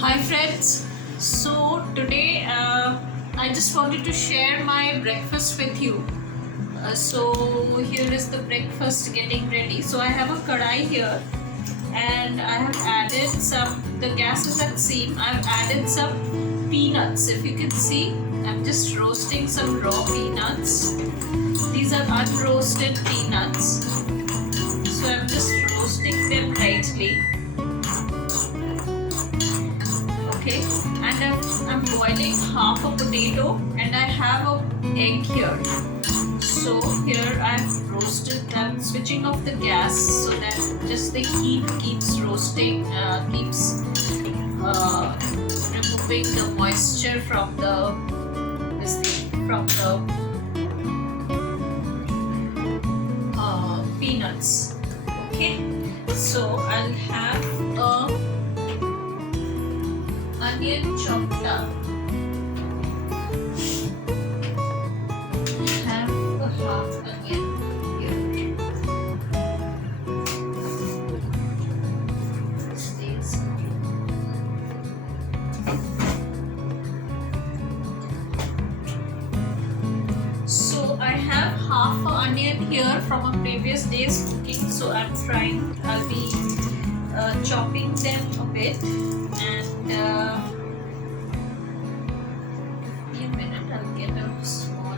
Hi friends. So today I just wanted to share my breakfast with you. So here is the breakfast getting ready. So I have a kadai here and I have added some, the gas is at steam. I've added some peanuts. If you can see, I'm just roasting some raw peanuts. These are unroasted peanuts. So I'm just roasting them lightly. Okay, and I'm boiling half a potato and I have an egg here. So here I've roasted, I'm switching off the gas so that just the heat keeps roasting, keeps removing the moisture from the peanuts. Okay, so I'll have a onion chopped up. Have a half onion here. Stays. So I have half an onion here from a previous day's cooking. So I'll be chopping them a bit. And in a minute I'll get a small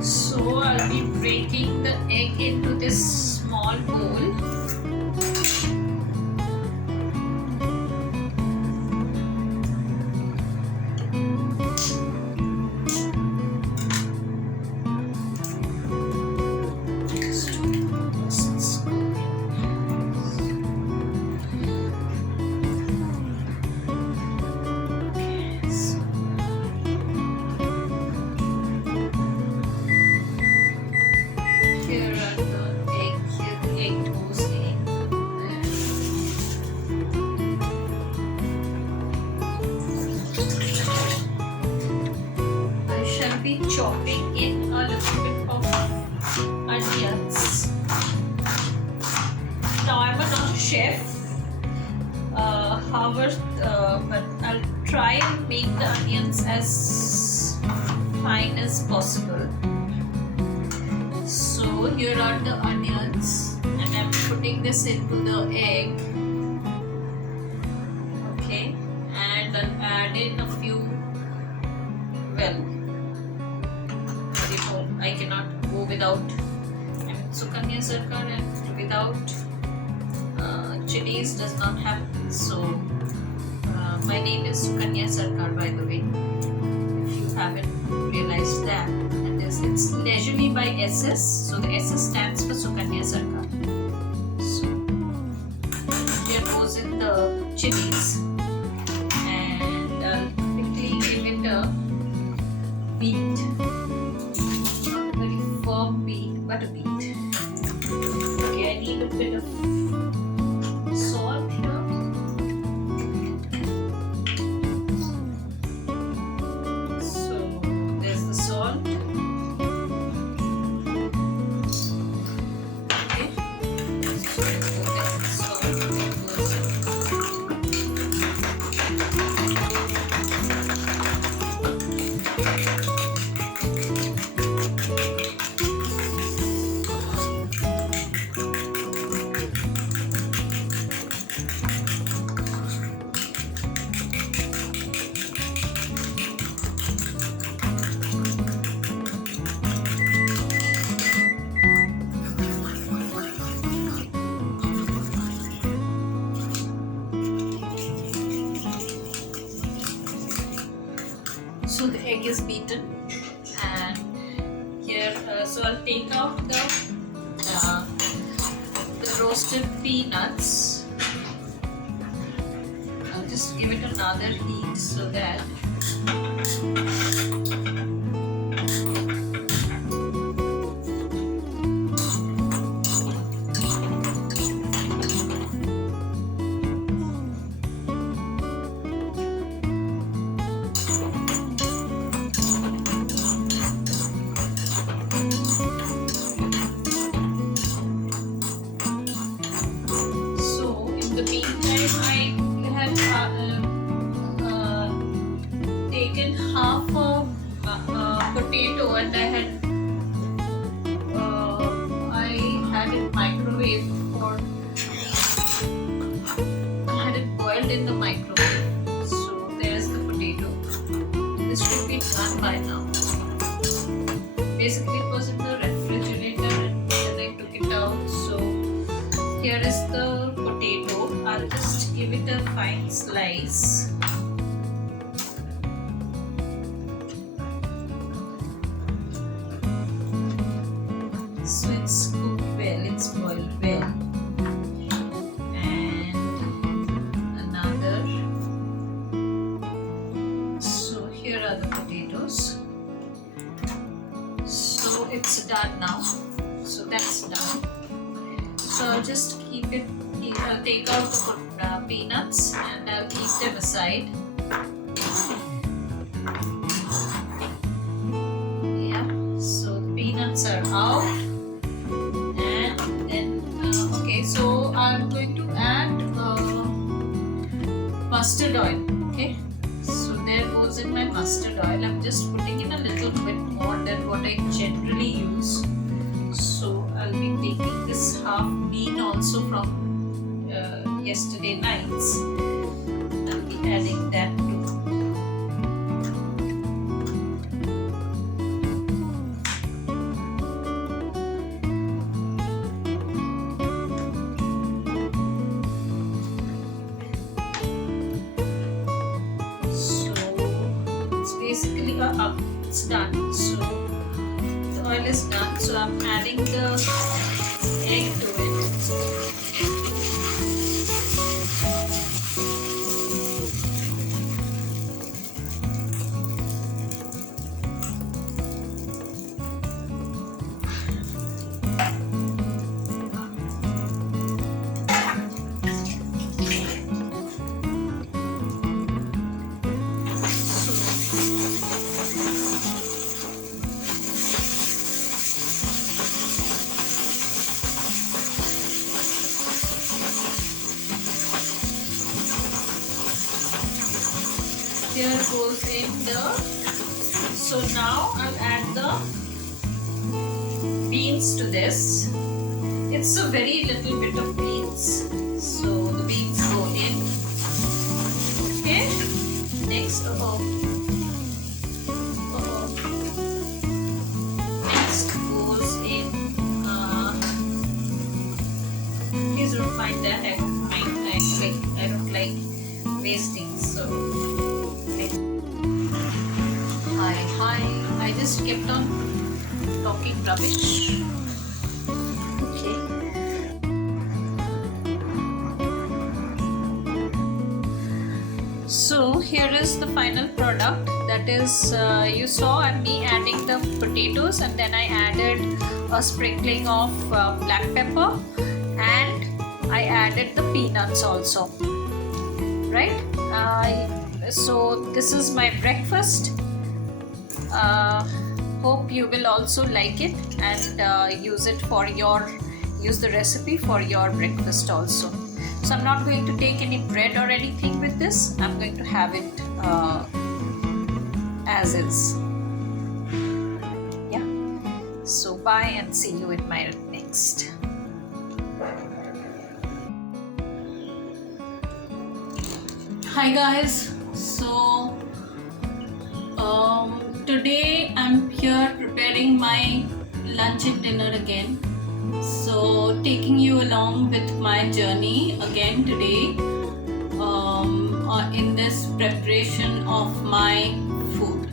so I'll be breaking the egg into this small bowl. Here are the egg goes in. I shall be chopping in a little bit of onions. Now I'm not a chef, however, but I'll try and make the onions as fine as possible. So here are the onions and I'm putting this into the egg. Okay, and I'll add in a few, well, I cannot go without, Sukanya Sarkar, and without chilies does not happen. So my name is Sukanya Sarkar, by the way, if you haven't realized that. It's leisurely by SS, so the SS stands for Sukanya Sarkar. So here goes in the chilies, and I'll quickly give it a beat, not very firm beat, but a beat. Okay, I need a bit of salt here. So there's the salt. So the egg is beaten, and here so I'll take out the roasted peanuts. I'll just give it another heat so that microwave for, I had it boiled in the microwave. So there's the potato. This should be done by now. Basically it was in the refrigerator and then I took it out. So here is the potato. I'll just give it a fine slice. So it's cooked well, it's boiled well. And another. So here are the potatoes. So it's done now. So that's done. So I'll just keep it, I'll take out the peanuts and I'll keep them aside. Yeah, so the peanuts are out. And then, okay, so I'm going to add mustard oil. Okay, so there goes in my mustard oil. I'm just putting in a little bit more than what I generally use. So I'll be taking this half bean also from yesterday nights. I'll be adding that too. So it's basically it's done. So the oil is done. So I'm adding the egg to it. Here goes in the, so now I'll add the beans to this. It's a very little bit of beans, so the beans go in. Okay, next, next goes in, please don't mind that, I don't mind, I don't like wasting, so I just kept on talking rubbish. Okay. So here is the final product. That is, you saw me adding the potatoes and then I added a sprinkling of black pepper and I added the peanuts also. Right? So this is my breakfast. Hope you will also like it and use the recipe for your breakfast also. So I'm not going to take any bread or anything with this. I'm going to have it as is. Yeah. So bye and see you in my next. Hi guys. So today I'm here preparing my lunch and dinner again. So taking you along with my journey again today in this preparation of my food.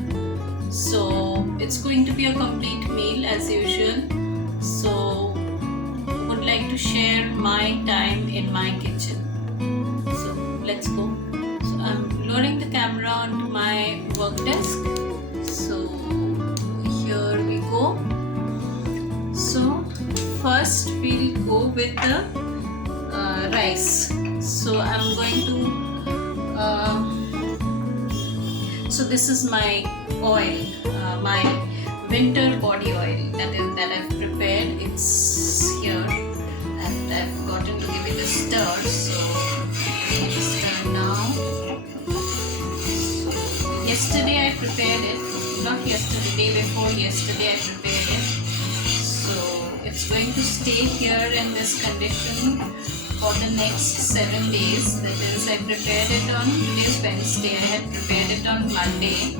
So it's going to be a complete meal as usual. So would like to share my time in my kitchen. So let's go. So I'm loading the camera onto my work desk. So here we go. So first we'll go with the rice. So I'm going to so this is my oil, my winter body oil that I've prepared. It's here and I've gotten to give it a stir. So stir now. Yesterday I prepared it. Not yesterday, day before yesterday I prepared it. So it's it's going to stay here in this condition for the next 7 days. That is, I prepared it on today's Wednesday. I had prepared it on Monday.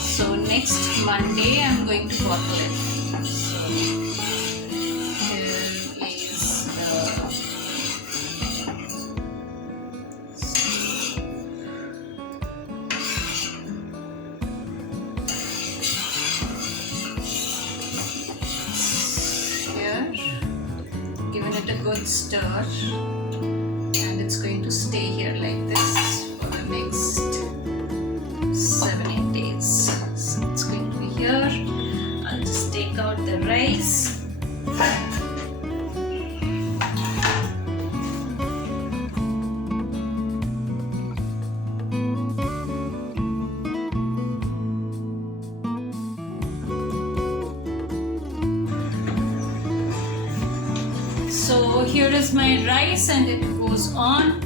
So next Monday I'm going to bottle it. So here is here, given it a good stir, and it's going to stay here like this for the next 7-8 days. So it's going to be here. I'll just take out the rice. So here is my rice and it goes on.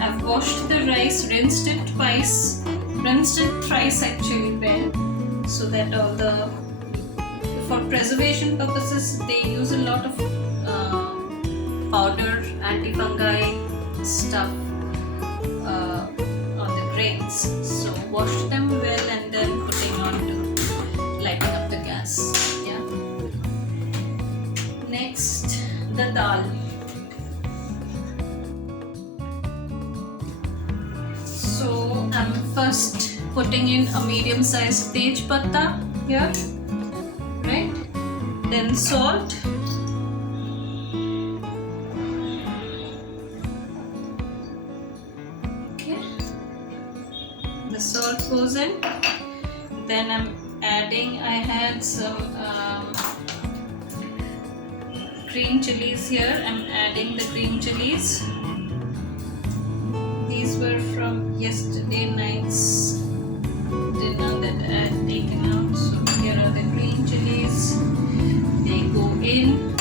I've washed the rice, rinsed it thrice actually well, so that all the, for preservation purposes they use a lot of powder, anti-fungi stuff on the grains. So wash them well and then putting on to lighting up the gas. Yeah. Next, the dal. So I'm first putting in a medium-sized tej patta here, right? Then salt, okay. The salt goes in. Then I'm adding. I had some green chilies here. I'm adding the green chilies. These were from yesterday night's dinner that I had taken out. So here are the green chilies. They go in.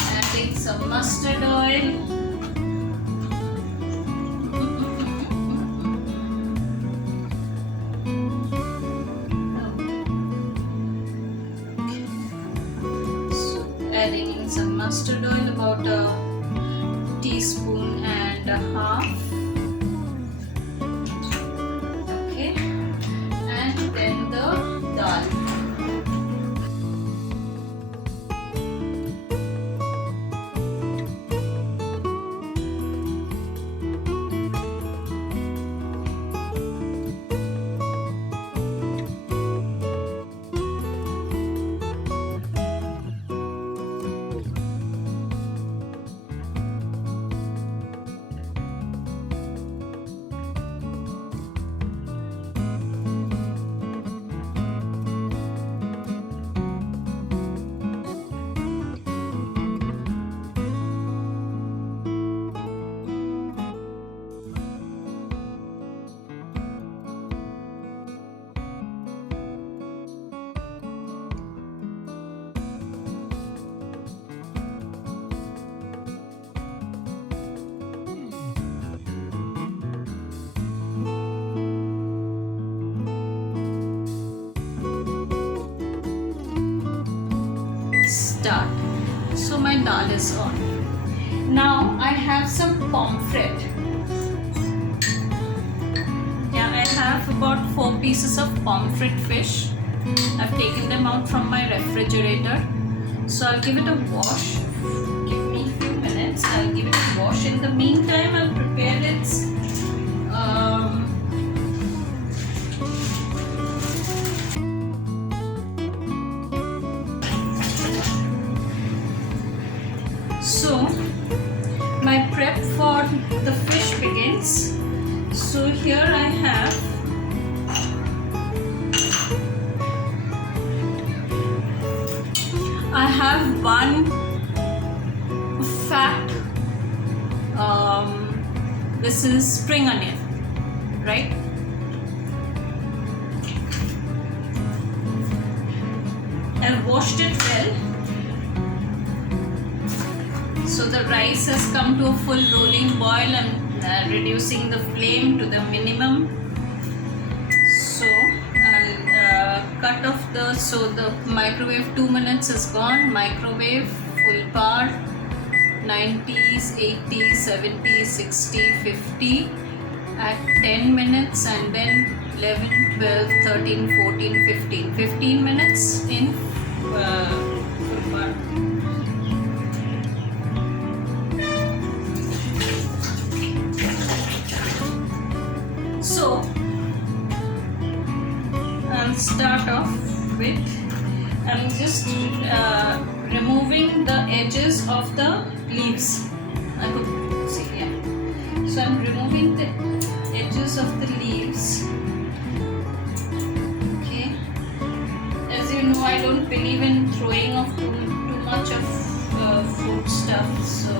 Adding some mustard oil. So adding in some mustard oil, about a teaspoon and a half. Then the dal. Start. So my dal is on. Now I have some pomfret. Yeah, I have about 4 pieces of pomfret fish. I've taken them out from my refrigerator. So I'll give it a wash. Give me a few minutes. I'll give it a wash. In the meantime, I'll prepare its So my prep for the fish begins. So here I have one fat, this is spring onion, right? I've washed it well. So the rice has come to a full rolling boil. I'm reducing the flame to the minimum. So I'll cut off the microwave 2 minutes is gone. Microwave full power, 90s, 80s, 70s, 60, 50 at 10 minutes, and then 11, 12, 13, 14, 15. 15 minutes in full power. So I'll start off with, I'm just removing the edges of the leaves. I could see, yeah. So I'm removing the edges of the leaves. Okay. As you know, I don't believe in throwing off too much of food stuff. So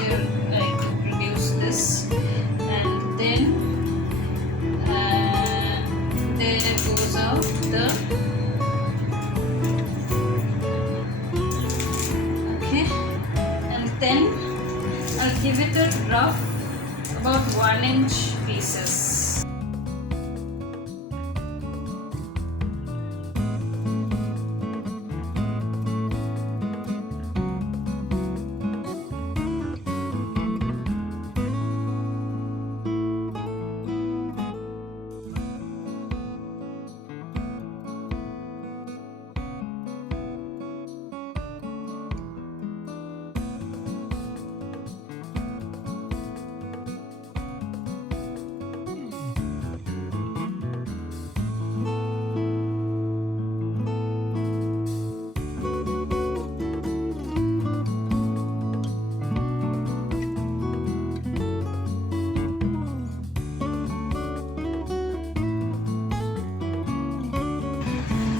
here I could reduce this, and then there goes out the. Then I'll give it a rough about 1-inch pieces.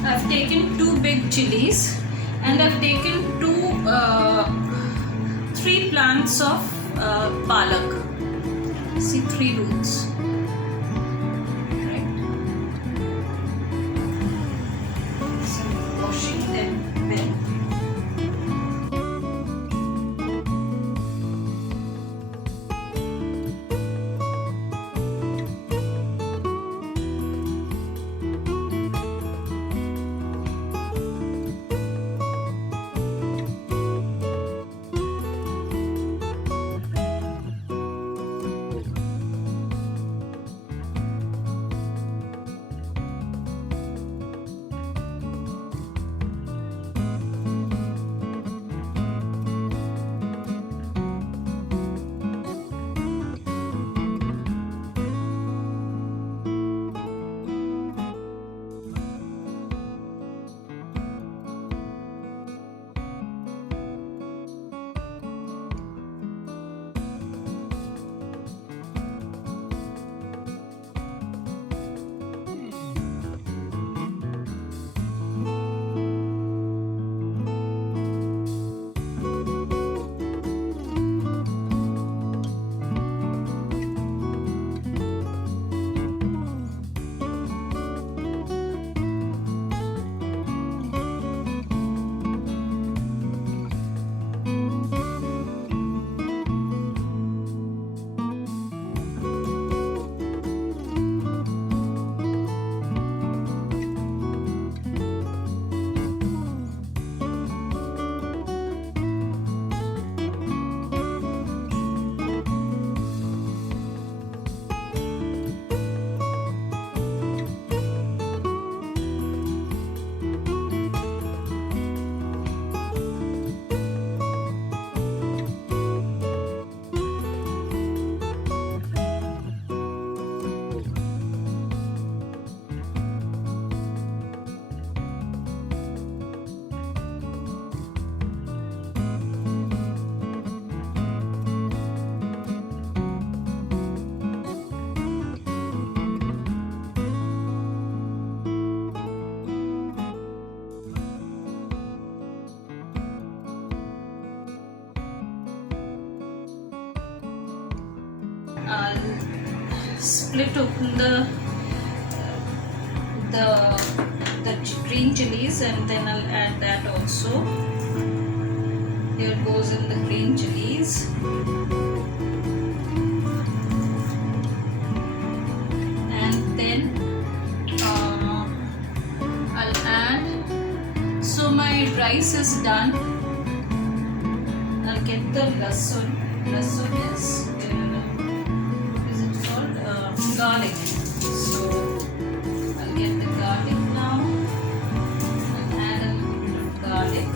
I've taken 2 big chilies, and I've taken 3 plants of palak. See, 3 roots. Right? So washing them well. I'll split open the green chilies, and then I'll add that also. Here goes in the green chilies. And then I'll add, so my dry rice is done, I'll get the lasun. Lasun is it called garlic. So I'll get the garlic now and add a little bit of garlic.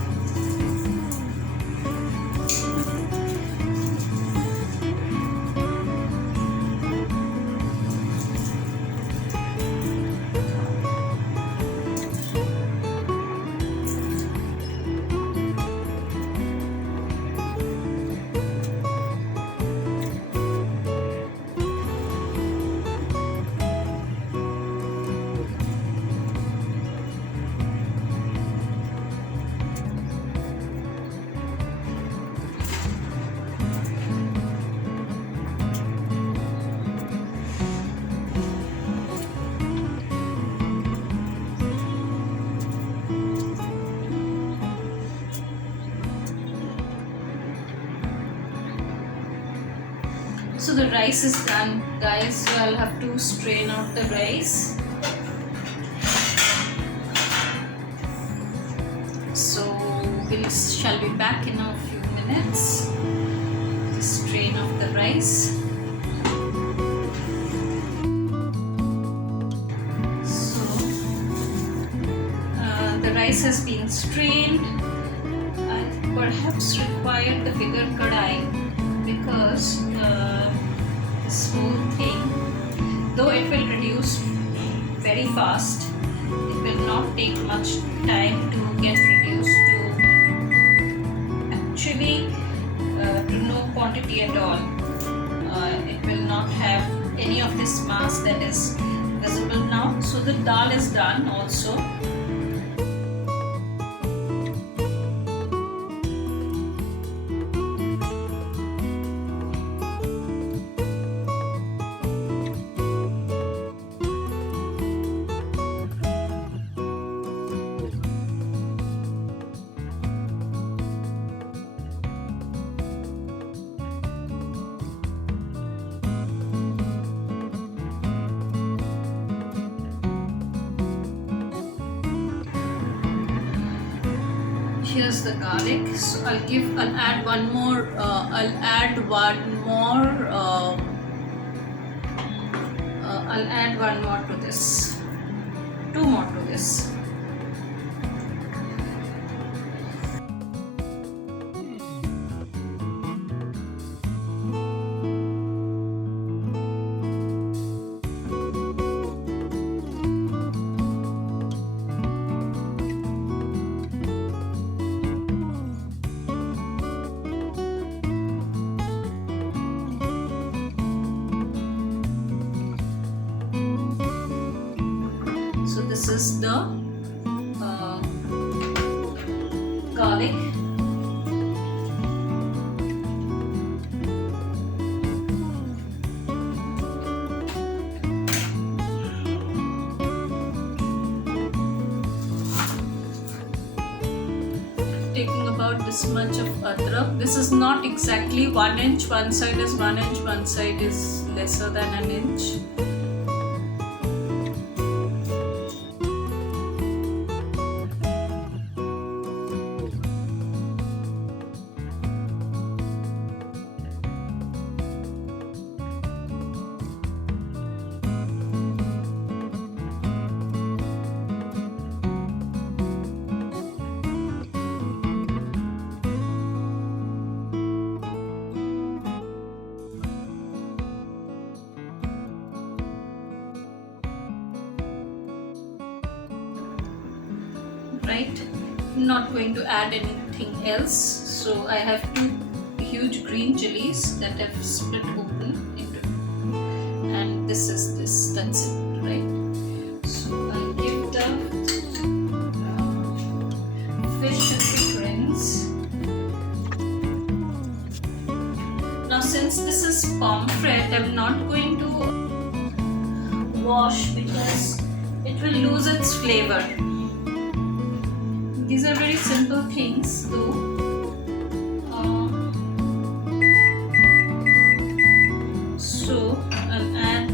So the rice is done, guys, so I'll have to strain out the rice. So shall be back in a few minutes. Just strain out the rice. So the rice has been strained. I perhaps required the bigger kadai, because this whole thing, though it will reduce very fast, it will not take much time to get reduced to actually to no quantity at all. It will not have any of this mass that is visible now. So the dal is done also. Here's the garlic. So I'll add one more. I'll add one more to this. 2 more to this. So this is the garlic. Taking about this much of adrak. This is not exactly 1 inch. One side is 1 inch, one side is lesser than an inch. Right, not going to add anything else. So I have 2 huge green chilies that I've split open into, and that's it, right? So I'll give the fish a quick rinse. Now since this is pomfret, I'm not going to wash because it will lose its flavor. These are very simple things though. So I'll add,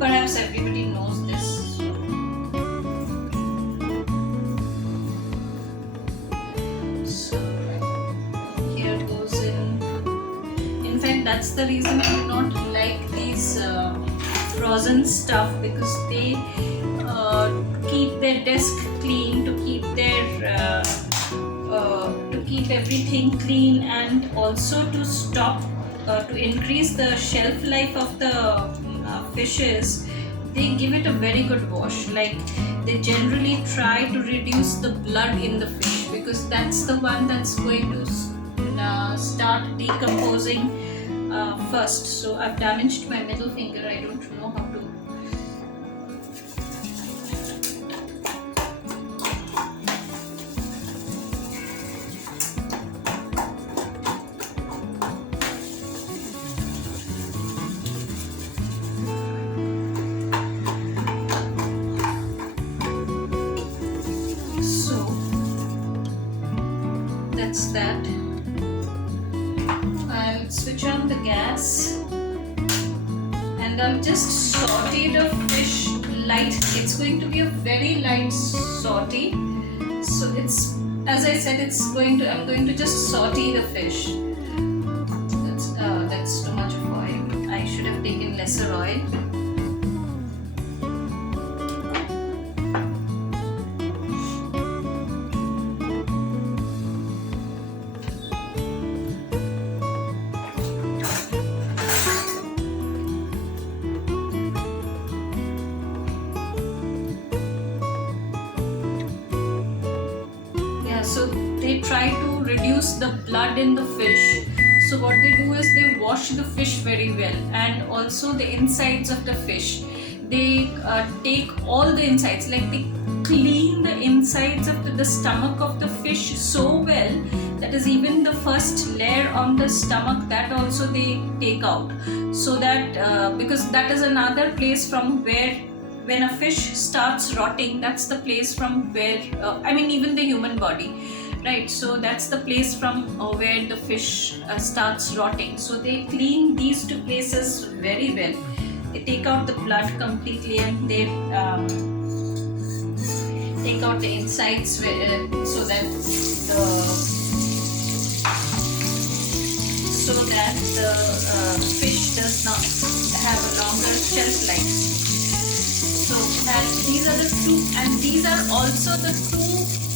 perhaps everybody knows this. So here goes in. In fact, that's the reason I do not like these frozen stuff, because they keep their desk clean, to keep their to keep everything clean, and also to stop to increase the shelf life of the fishes. They give it a very good wash. Like, they generally try to reduce the blood in the fish, because that's the one that's going to start decomposing first. So I've damaged my middle finger. I don't know how to. So that's that. I'll switch on the gas and I'll just saute the fish light. It's going to be a very light saute. So it's, as I said, I'm going to just saute the fish. That's too much of oil. I should have taken lesser oil. So they try to reduce the blood in the fish. So what they do is they wash the fish very well, and also the insides of the fish. They take all the insides, like they clean the insides of the stomach of the fish so well, that is even the first layer on the stomach, that also they take out. So that because that is another place from where, when a fish starts rotting, that's the place from where, even the human body, right? So that's the place from where the fish starts rotting. So they clean these two places very well. They take out the blood completely, and they take out the insides so that the fish does not have a longer shelf life. So, and these are also the two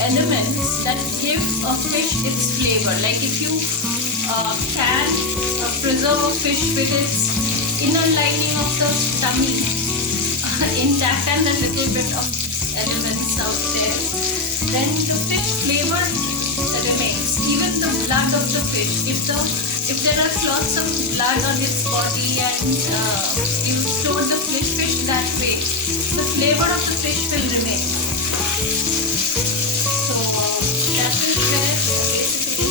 elements that give a fish its flavor. Like, if you can preserve a fish with its inner lining of the tummy intact and a little bit of elements out there, then the fish flavor remains. Even the blood of the fish, if there are lots of blood on its body and you store the fish that way, the flavor of the fish will remain. So that is where basically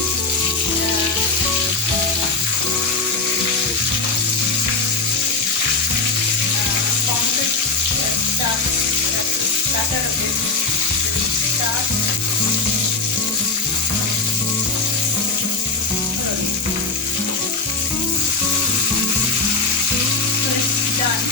conflict starts to stutter a bit. Start early. So it's done.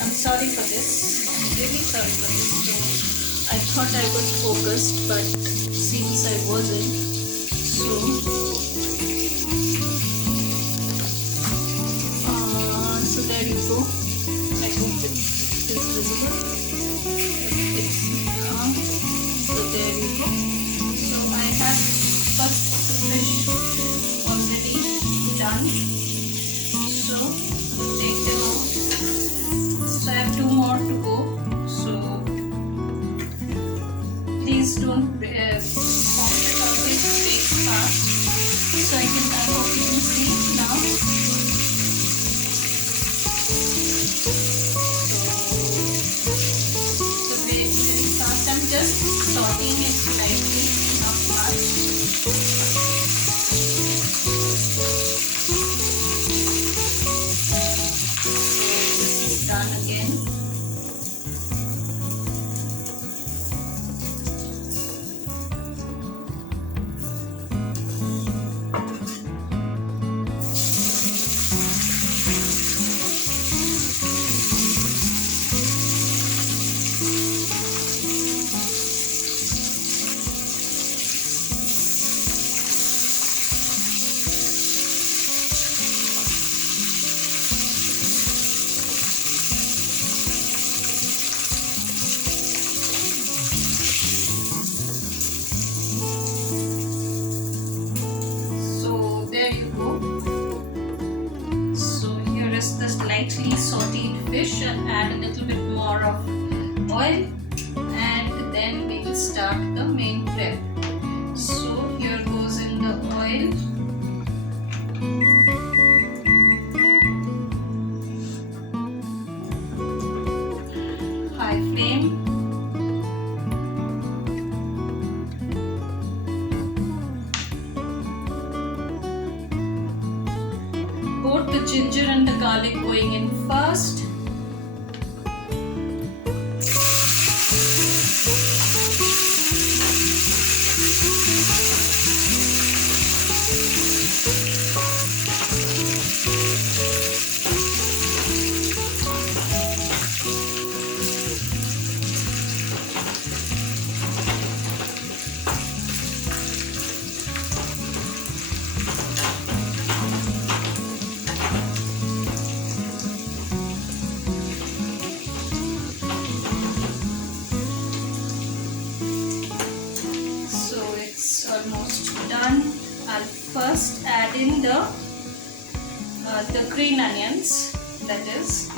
I'm sorry for this. I'm really sorry for this. So I thought I was focused, but seems I wasn't. So there you go. I hope it is visible. So there you go. So I have first fish already done. So take them out. So I have two more to go. So please don't conflict always breaks fast. So I hope you can see now. So very fast. I'm just sauteing it slightly, not much. This is done again. lightly sauteed fish and add a little bit more of oil, and then we will start the main prep. So here goes in the oil. High flame. Both the ginger and the garlic going in first. Almost done. I'll first add in the green onions, that is.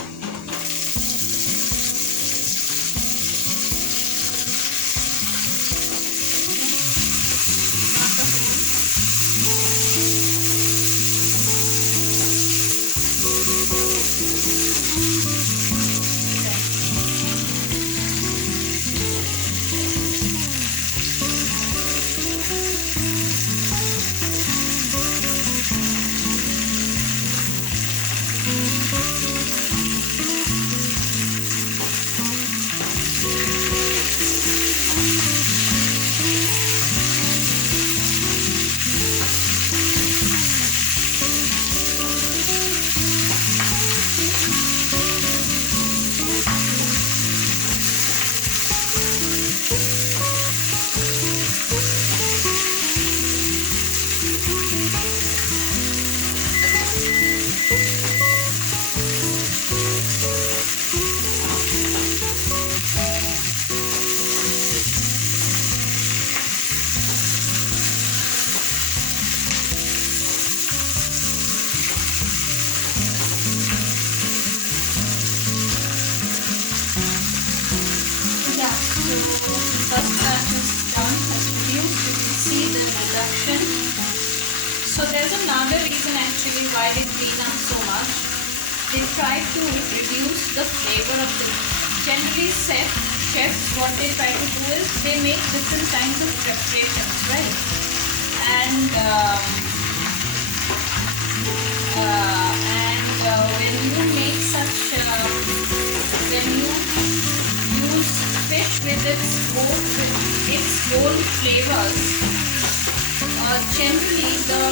So there's another reason actually why they clean up so much. They try to reduce the flavor of the. Generally, chefs what they try to do is they make different kinds of preparations, right? And when you make such, when you use fish with its own flavors, generally the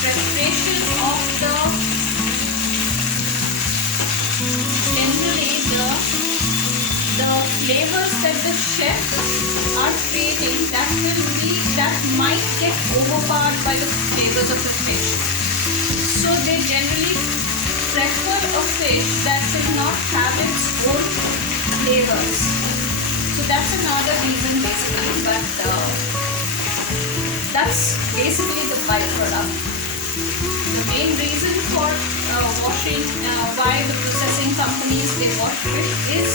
preparation of the flavors that the chefs are creating, that might get overpowered by the flavors of the fish. So they generally prefer a fish that will not have its own flavors. So that's another reason basically, but that's basically the byproduct. The main reason for washing, why the processing companies they wash fish is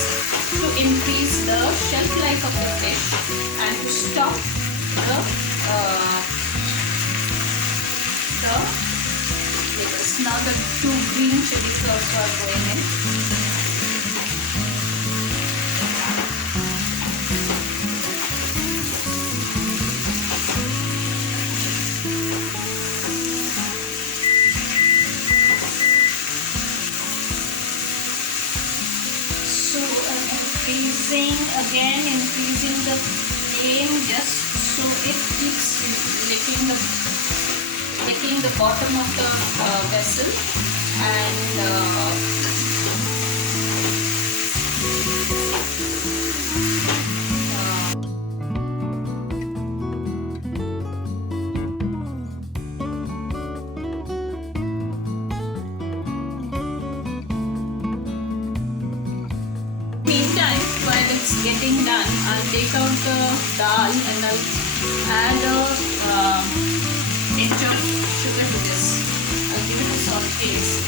to increase the shelf life of the fish and to stop the flavors. Now the 2 green chili flakes are going in. Increasing the flame just so it keeps licking the bottom of the vessel, and getting done, I'll take out the dal and I'll add a pinch of sugar to this. I'll give it a salt taste.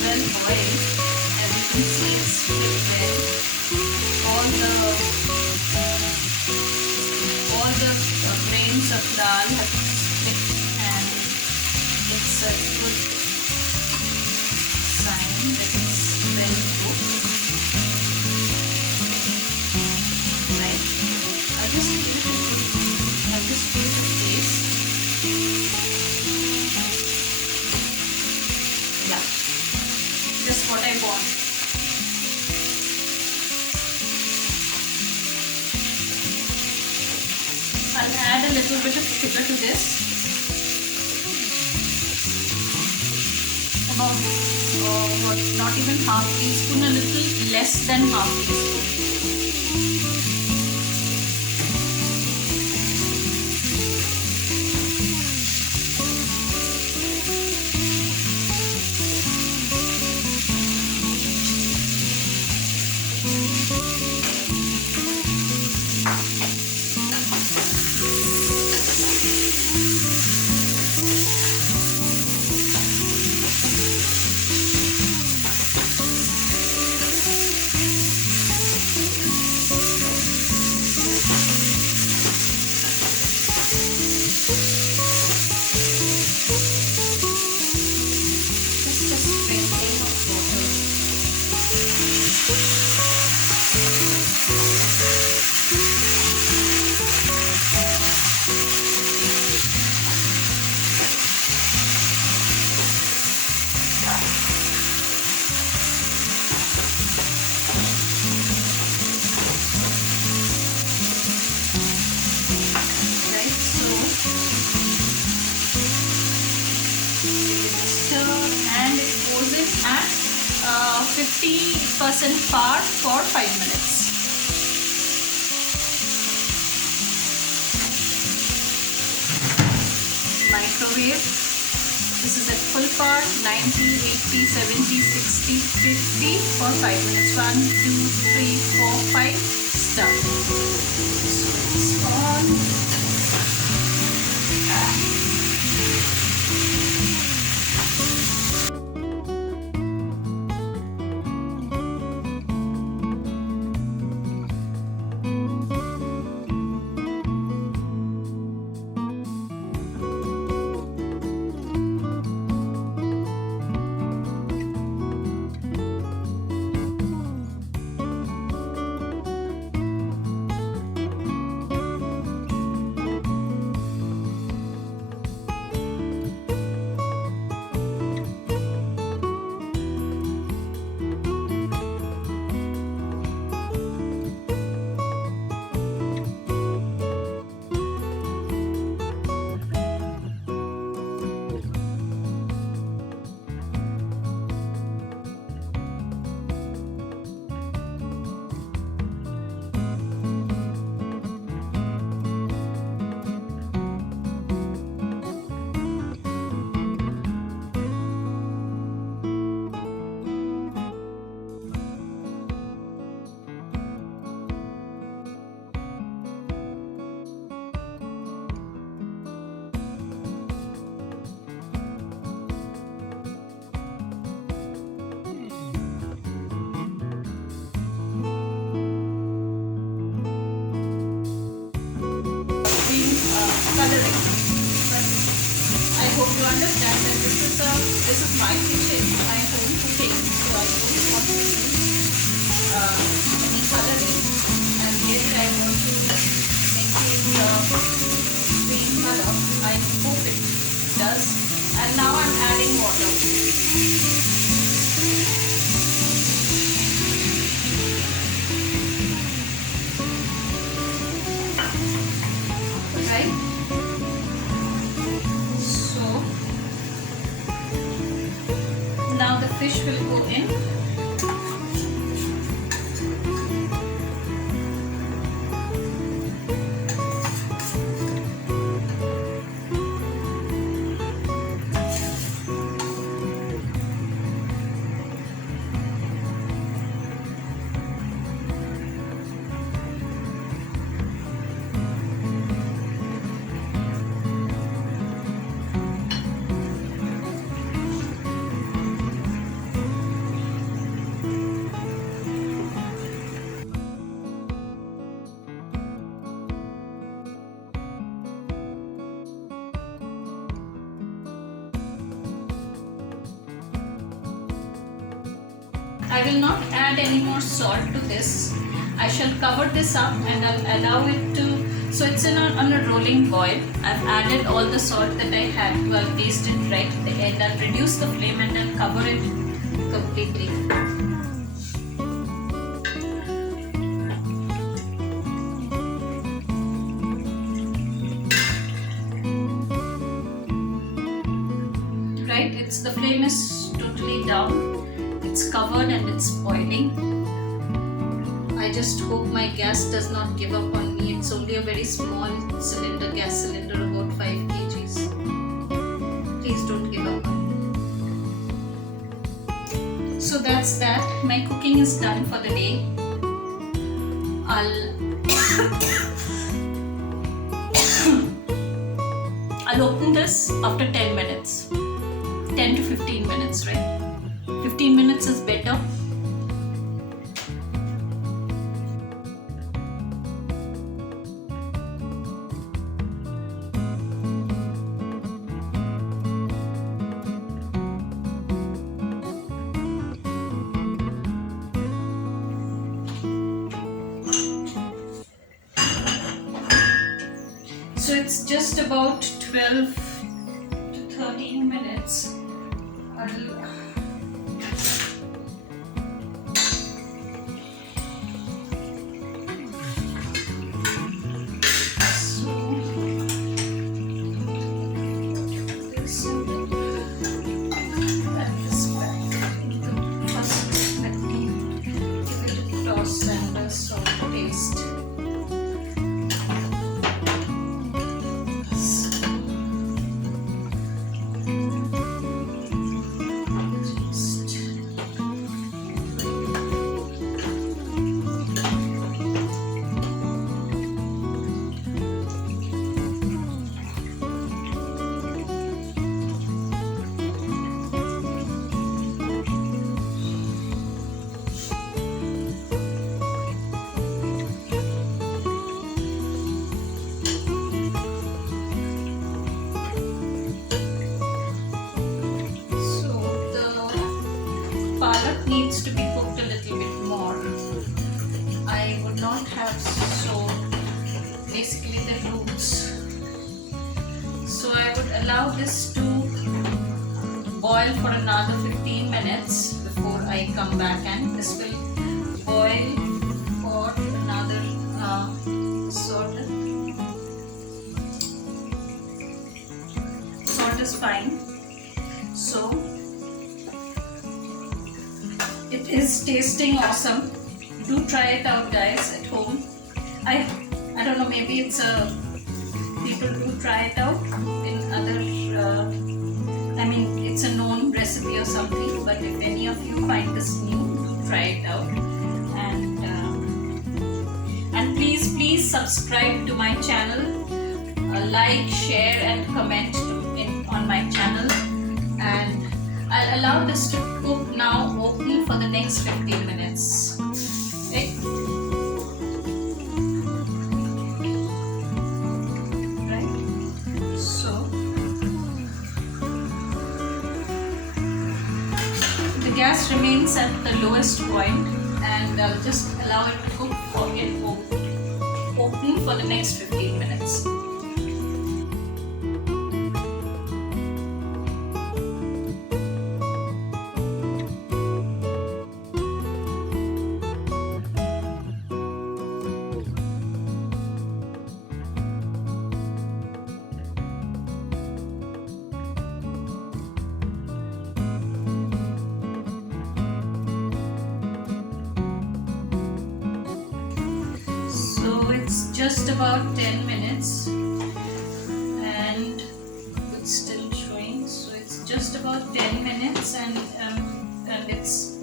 well boiled. As you can see, it's split well. All the grains of dal have split, and it's a good sign that it's well cooked. Right? I'll just give it a taste. Yeah, just what I want. I'll add a little bit of sugar to this. About not even half teaspoon, a little less than half teaspoon. And it goes in at 50% par for 5 minutes. Microwave. This is at full power, 90, 80, 70, 60, 50 for 5 minutes. 1, 2, 3, 4, 5. Start. So it's on. Coloring. But I hope you understand that this is my kitchen, my home cooking, so I don't want to use any coloring, and yet I want to maintain the green color. I hope it does. And now I'm adding water. Right? So now the fish will go in. I will not add any more salt to this. I shall cover this up and I'll allow it to, so it's on a rolling boil. I've added all the salt that I had to, I'll taste it right at the end. I'll reduce the flame and I'll cover it completely. Right, the flame is totally down, it's covered and it's boiling. I just hope my gas does not give up on me. It's only a very small cylinder, gas cylinder, about 5 kgs. Please don't give up on me. So that's that. My cooking is done for the day. I'll open this after 10 minutes. 10 to 15 minutes, right? 15 minutes is better. So it's just about 12 to 13 minutes. Palak needs to be cooked a little bit more. I would not have basically the roots. So I would allow this to boil for another 15 minutes before I come back, and this will boil for another salt is fine. So it is tasting awesome. Do try it out, guys, at home. I don't know, maybe it's people do try it out in other it's a known recipe or something, but if any of you find this new, do try it out. And please subscribe to my channel, like, share and comment on my channel, and I'll allow this to cook now open for the next 15 minutes. Okay? Right? So the gas remains at the lowest point, and I'll just allow it to cook open for the next 15 minutes. Just about 10 minutes and it's still showing, so it's just about 10 minutes and it's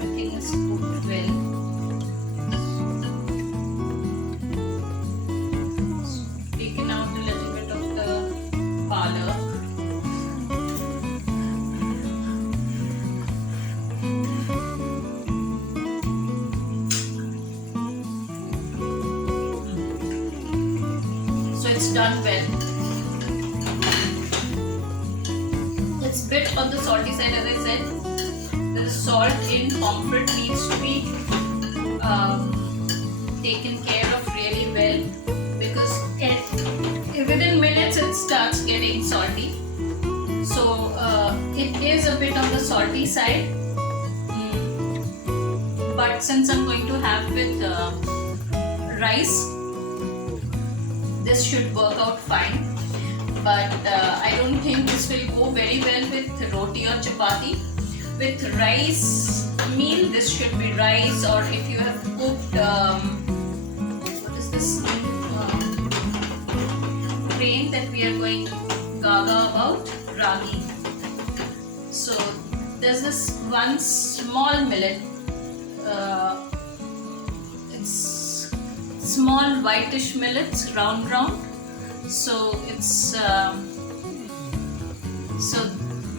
everything is cooked well. So it's done well. It's a bit on the salty side, as I said. The salt in pomfret needs to be taken care of really well, because within minutes it starts getting salty. So it is a bit on the salty side, but since I'm going to have with rice, this should work out fine. But I don't think this will go very well with roti or chapati. With rice meal, this should be rice, or if you have cooked what is this grain that we are going gaga about, ragi. So there's this one small millet, it's small whitish millets, round. So it's so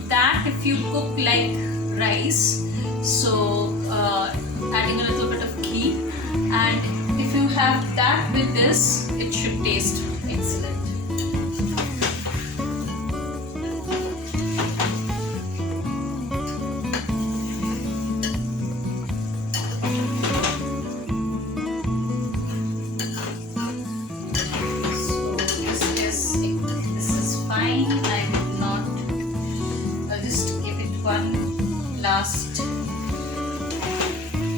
that if you cook like rice, so adding a little bit of ghee, and if you have that with this, it should taste excellent. Last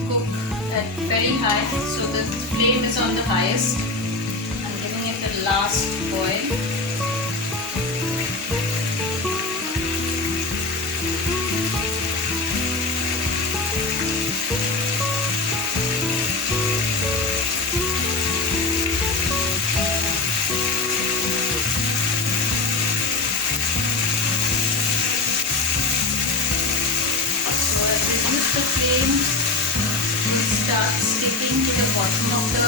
cook at very high, so the flame is on the highest. I'm giving it a last boil. The flame will start sticking to the bottom of the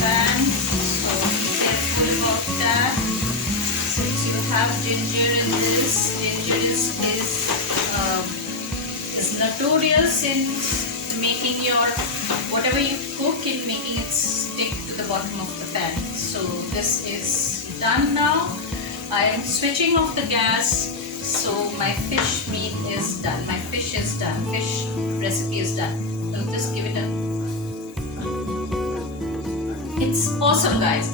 pan, so be careful of that. Since you have ginger in this, ginger is notorious in making your whatever you cook, in making it stick to the bottom of the pan. So this is done now. I am switching off the gas. So my fish meat is done. My fish is done. Fish recipe is done. I'll just give it a... It's awesome, guys.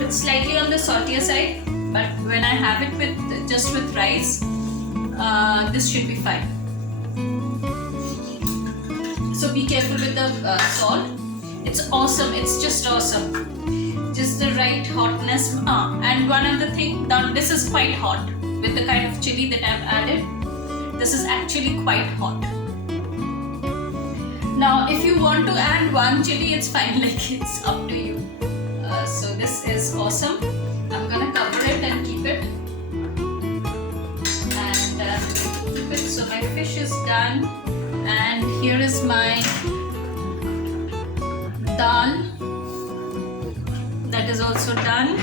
It's slightly on the saltier side, but when I have it with just with rice, this should be fine. So be careful with the salt. It's awesome. It's just awesome. Just the right hotness. And one other thing, now this is quite hot with the kind of chili that I've added. This is actually quite hot. Now if you want to add one chili, it's fine, like it's up to you. So this is awesome. I'm gonna cover it and keep it. And keep it. So my fish is done, and here is my dal. That is also done.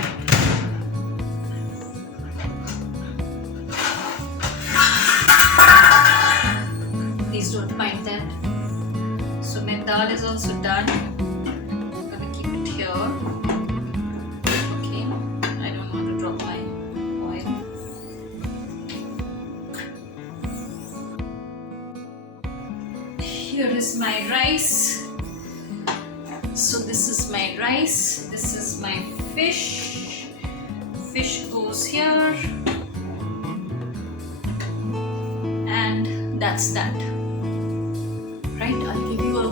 Please don't mind that. So my dal is also done. I'm gonna keep it here. Okay, I don't want to drop my oil. Here is my rice. So this is my rice, this is my fish. Fish goes here, and that's that. Right, I'll give you a